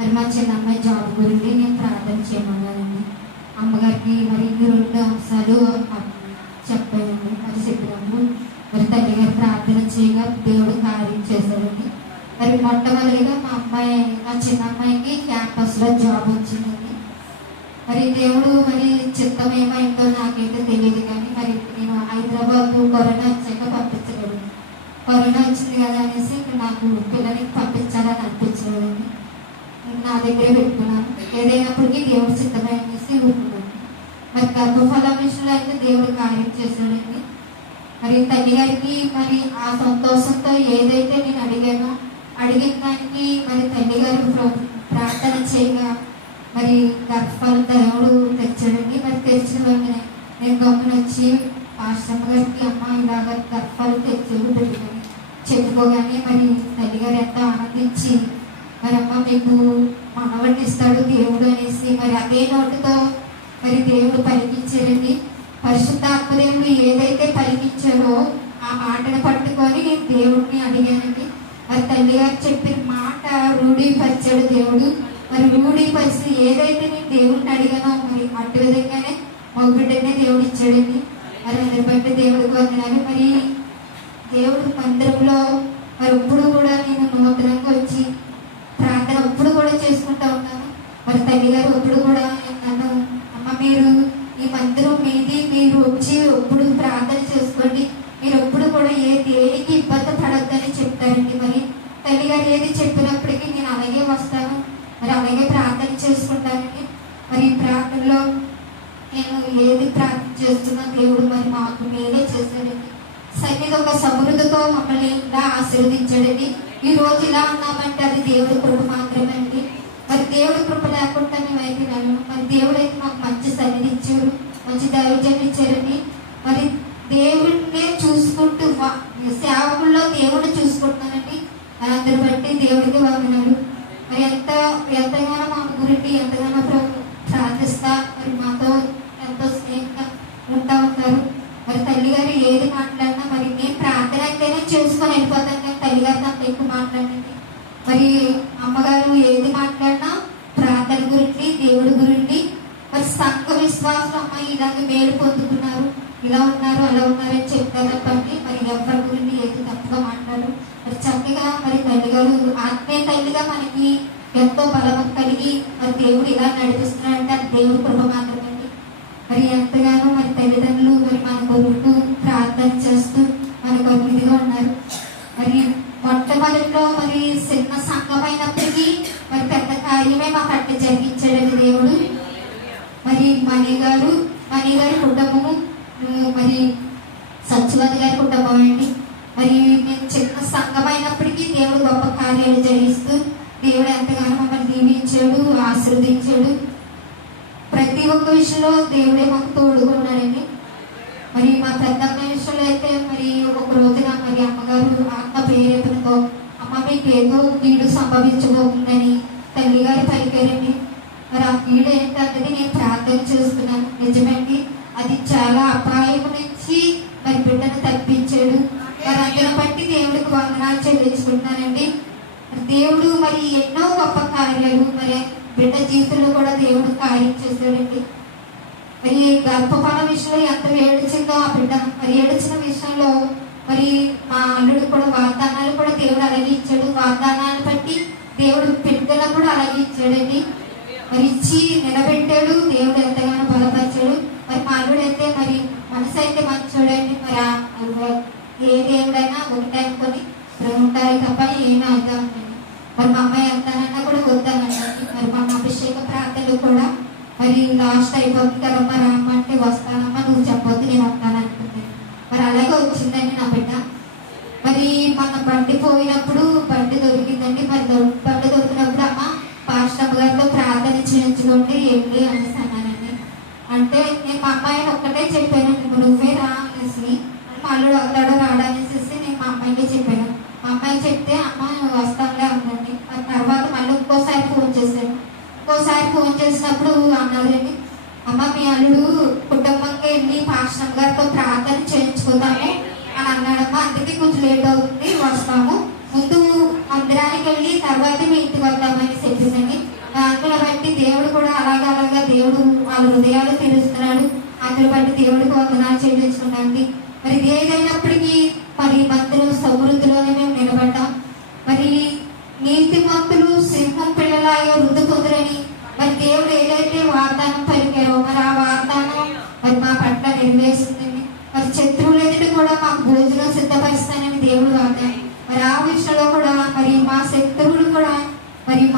మరి మా చిన్న అమ్మాయి జాబ్ గురించి నేను ప్రార్థన చేయమన్నానండి. అమ్మగారికి మరి ఇన్ని రెండు అంశాలు చెప్పానండి. మరి చెప్పినాము మరి తల్లి గారు ప్రార్థన చేయగా దేవుడు కార్యం చేశారండి మరి మొట్టమొదటిగా మా అమ్మాయి మా చిన్న అమ్మాయికి క్యాంపస్లో జాబ్ వచ్చిందండి. మరి దేవుడు మరి చిత్తం ఏమైందో నాకైతే తెలియదు కానీ మరి నేను హైదరాబాద్ కరోనా వచ్చాక పంపించలేదు కరోనా వచ్చింది కదా అనేసి నాకు పిల్లలకి పంపించాలని అనిపించలేదండి. నా దగ్గరే పెట్టుకున్నాను ఏదైనప్పటికీ దేవుడు చిత్తమే అనేసి ఊరుకున్నాను మరి గర్భఫలం విషయంలో అయితే దేవుడు కార్యం చేశాడండి. మరి తల్లి గారికి మరి ఆ సంతోషంతో ఏదైతే నేను అడిగానో అడిగిన దానికి మరి తల్లి గారు ప్ర- ప్రార్థన చేయగా మరి గర్భఫలం దేవుడు తెచ్చాడండి. మరి తెచ్చిన వెంటనే నేను గమ్మున వచ్చి ఆశ్రమ గారికి అమ్మ ఇలాగ గర్భఫలం తెచ్చి పెట్టుకొని చెప్పుకోగానే మరి తల్లి గారు ఎంతో ఆనందించి మరి అమ్మ మీకు మనవడిని ఇస్తాడు దేవుడు అనేసి మరి అదే నోటితో మరి దేవుడు పలికించారండి. పరిశుద్ధాత్మదేవుడు ఏదైతే పలికించారో ఆ మాటను పట్టుకొని నేను దేవుడిని అడిగానండి మరి తల్లి గారు చెప్పిన మాట రూఢీపరిచాడు దేవుడు. మరి రూఢీపరిచి ఏదైతే నేను దేవుడిని అడిగానో మరి అటు విధంగానే మొగ్గుడనే దేవుడు ఇచ్చాడండి మరి అందరి బట్టి దేవుడికి వందనాలు. మరి దేవుడు మందిరంలో మరి ఇప్పుడు కూడా నేను నూతనంగా వచ్చి ప్రార్థన ఎప్పుడు కూడా చేసుకుంటా ఉన్నాను మరి తల్లి గారు ఎప్పుడు కూడా నన్ను అమ్మ మీరు ఈ మందిరం మీది మీరు వచ్చి ఎప్పుడు ప్రార్థన చేసుకోండి మీరు ఎప్పుడు కూడా ఏ దేనికి ఇబ్బంది పడొద్దని చెప్తారండి మరి. తల్లి గారు ఏది చెప్పినప్పటికీ నేను అలాగే వస్తాను. మరి అలాగే ప్రార్థన చేసుకుంటానండి. మరి ఈ ప్రార్థనలో నేను ఏది ప్రార్థన చేస్తున్నా దేవుడు మరి మాకు మేలే చేశాడండి. సన్నిధి ఒక సమృద్ధితో మమ్మల్ని ఇలా ఆశీర్వదించాడండి. ఈ రోజు ఇలా ఉన్నామంటే అది దేవుడి కృప మాత్రమే అండి. మరి దేవుడి కృప లేకుండా మేము అయిపోయినాము మరి దేవుడు అయితే మాకు మంచి సన్నిధి ఇచ్చారు మంచి దైవజన్ ఇచ్చారండి మరి దేవుడినే చూసుకుంటూ వా- సేవకుల్లో దేవుడిని చూసుకుంటున్నానండి మరి అందరి బట్టి దేవుడికి వందనాలు మరి ఎంత ఎంతగానో మా గురించి ఎంతగానో ప్రభు ప్రార్థిస్తా మరి మాతో ఎంతో స్నేహంగా ఉంటా ఉంటారు మరి తల్లిగారు ఏది మాట్లాడినా మరి నేను ప్రార్థన అయితేనే చూసుకొని వెళ్ళిపోతాను కానీ తల్లి గారు నాకు ఎక్కువ మాట్లాడండి మరి అమ్మగారు ఏది మాట్లాడినా ప్రార్థన గురించి దేవుడి గురించి మరి సంఘ విశ్వాసం అమ్మ ఇలాగ మేలు పొందుకున్నారు ఇలా ఉన్నారు అలా ఉన్నారని చెప్తారు తప్పండి. మరి ఎవరి గురించి ఏది తప్పుగా మాట్లాడు మరి చక్కగా మరి తల్లిగారు ఆత్మీయ తల్లిగా మనకి ఎంతో బలం కలిగి మరి దేవుడు ఇలా నడిపిస్తున్నాడంటే అది దేవుడు కృప మాత్రమే. మరి ఎంతగానో మరి తల్లిదండ్రులు మరి మన కొరకు ప్రార్థన చేస్తూ మన కొరకు ఇదిగా ఉన్నారు. మరి మొట్టమొదటిలో మరి చిన్న సంఘమైనప్పటికీ మరి పెద్ద కార్యమే మా పట్ల జరిగించాడండి దేవుడు. మరి మణి గారు మణి గారి కుటుంబము మరి సత్యవతి గారి కుటుంబం అండి. మరి మేము చిన్న సంఘమైనప్పటికీ దేవుడు గొప్ప కార్యాలు జరిగిస్తూ దేవుడు ఎంతగానో మమ్మల్ని దీవించాడు ఆశీర్వదించాడు. ప్రతి ఒక్క విషయంలో దేవుడే మాకు తోడుకున్నాడండి మరి మా పెద్దమ్మ విషయంలో అయితే మరి ఒక రోజున మరి అమ్మగారు ఆత్మ ప్రేరేపణతో అమ్మ మీకు ఏదో కీడు సంభవించబోతుందని తల్లి గారు పలికారండి. మరి ఆ కీడు ఏంటన్నది నేను ప్రార్థన చేస్తున్నాను. నిజమండి అది చాలా అపాయం నుంచి మరి బిడ్డను తప్పించాడు. మరి అందుని బట్టి దేవుడికి వందనాలు చెల్లించుకుంటున్నానండి. దేవుడు మరి ఎన్నో గొప్ప కార్యాలు మరి బిడ్డ జీవితంలో కూడా దేవుడు కార్యం చేశాడండి. మరి గర్భఫల విషయంలో ఎంత ఏడిచిందో ఆ బిడ్డ మరి ఏడిచిన విషయంలో మరి మా అల్లుడు కూడా వాగ్దానాలు కూడా దేవుడు అలాగే ఇచ్చాడు. వాగ్దానాన్ని బట్టి దేవుడు బిడ్డలు కూడా అలాగే ఇచ్చాడండి. మరి ఇచ్చి నిలబెట్టాడు దేవుడు ఎంతగానో బలపరిచాడు. మరి మా అల్లుడు అయితే మరి మనసు అయితే మంచోడండి. మరి ఆ- ఏ దేవుడైనా ఒకటే అనుకొని ఉంటాయి తప్ప ఏమీ అవుతాం. మరి మా అమ్మాయి వెళ్తానన్నా కూడా వద్దానండి. మరి మా అభిషేక ప్రార్థనలు కూడా మరి లాస్ట్ అయిపోతుంది కదమ్మా రామ్మంటే వస్తానమ్మా నువ్వు చెప్పొద్దు నేను వస్తాను మరి అలాగే వచ్చిందండి నా బిడ్డ. మరి మన బండి పోయినప్పుడు బండి దొరికిందండి. మరి బండి దొరికినప్పుడు అమ్మ పాస్టమ్ గారితో ప్రార్థన చేయించుకోండి ఏంటి అనేసి అన్నానండి. అంటే నేను మా అమ్మాయిని ఒక్కటే చెప్పానండి నువ్వే రా అనేసి. మా అల్లుడు వస్తాడో రాడా అనేసి నేను మా అమ్మాయికి చెప్పాను. మా అమ్మాయి చెప్తే అమ్మ నువ్వు తర్వాత మళ్ళీ ఇంకోసారి ఫోన్ చేశాను ఇంకోసారి ఫోన్ చేసినప్పుడు అన్నారండి అమ్మ మీ అల్లుడు కుటుంబంగా వెళ్ళి పాస్టర్ గారితో ప్రార్థన చేయించుకుందాము? అని అన్నాడమ్మ. అందుకే కొంచెం లేట్ అవుతుంది వస్తాము. ముందు మందిరానికి వెళ్ళి తర్వాత మీ ఇంటికి వద్దామని చెప్పిందండి. దాంట్లో బట్టి దేవుడు కూడా అలాగా అలాగా దేవుడు వాళ్ళ హృదయాలు తెలుస్తున్నాడు అందులో బట్టి దేవుడికి వందనాలు చేయించుకున్నాండి మరి ఏదైనప్పటికీ మరి మందులు సౌర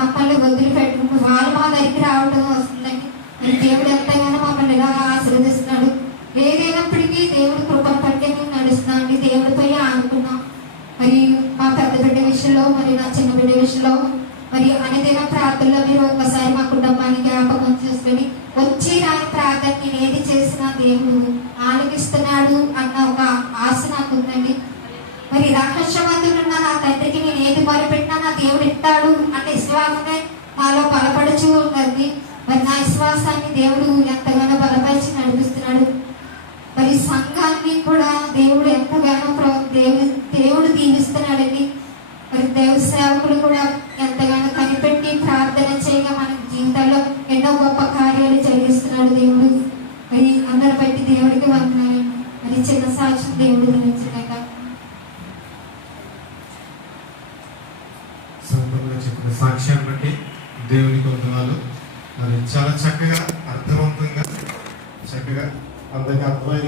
మమ్మల్ని వదిలిపెట్టుకుంటూ వాళ్ళు మా దగ్గర రావడం వస్తుందండి. మరి దేవుడు ఎంతగానో మమ్మల్ని ఇలా ఆశీర్వదిస్తున్నాడు. ఏదైనప్పటికీ దేవుడు కృప పట్టే మేము నడుస్తున్నాం అండి. దేవుడిపై ఆనుకున్నాం. మరి మా పెద్ద బిడ్డ విషయంలో మరి నా చిన్న బిడ్డ విషయంలో మరి అనేదైన ప్రార్థనలో మీరు ఒక్కసారి మా కుటుంబాన్ని జ్ఞాపకం చేసుకొని వచ్చి రాని ప్రార్థన నేను ఏది చేసినా దేవుడు ఆలకిస్తున్నాడు అన్న ఒక ఆశ నాకు మరి మరి రహస్యవంతుడున్న నా తండ్రికి నేను ఏది మొదలుపెట్టినా నా దేవుడు ఇస్తాడు అంటే విశ్వాసమే నాలో బలపడుచు ఉంటుంది మరి నా విశ్వాసాన్ని దేవుడు ఎంతగానో బలపరిచి నడిపిస్తున్నాడు. మరి సంఘాన్ని కూడా దేవుడు ఎంతగానో ప్ర- దేవు దేవుడు దీవిస్తున్నాడని మరి దేవ సేవకుడు కూడా ఎంతగానో కనిపెట్టి ప్రార్థన చేయగా మన జీవితాల్లో ఎన్నో గొప్ప కార్యాలు జరిగిస్తున్నాడు దేవుడు. మరి అందరి బట్టి దేవుడికి వందనాలు మరి చిన్న సాక్ష్యం దేవుడు సందర్భంగా చెప్పిన సాక్ష్యాన్ని బట్టి దేవునికి వందనాలు మరి చాలా చక్కగా అర్థవంతంగా చక్కగా అందరికీ అర్థమయ్యే